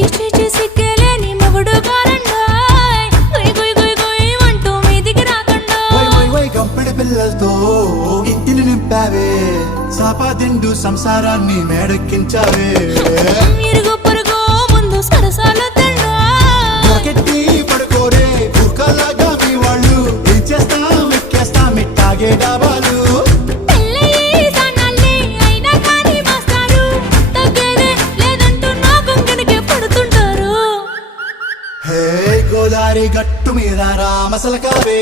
సిగ్గలేని మొగుడు కారండాయ్ గుయ్ గుయ్ గుయ్ గుయ్ అంటూ మీదికి రాకండా కంపెడి పిల్లలతో ఇంటిని నింపావే సాపాదిండు సంసారాన్ని మేడెక్కించావే ఇరుగు పొరుగు ముందు సరసాలొద్దండా రాకెట్టి పడుకోరే కుక్కలాగా మీ వాళ్ళు ఏం చేస్తాం ఎక్కేస్తాం ఇట్టాగే డాబాలు పెళ్ళయి సన్నాళ్ళే అయినా కానీ మాస్తారు తగ్గేదే లేదంటూ నా కొంగనికే పడుతుంటారు హే గోదారి గట్టు మీద రామసలకావే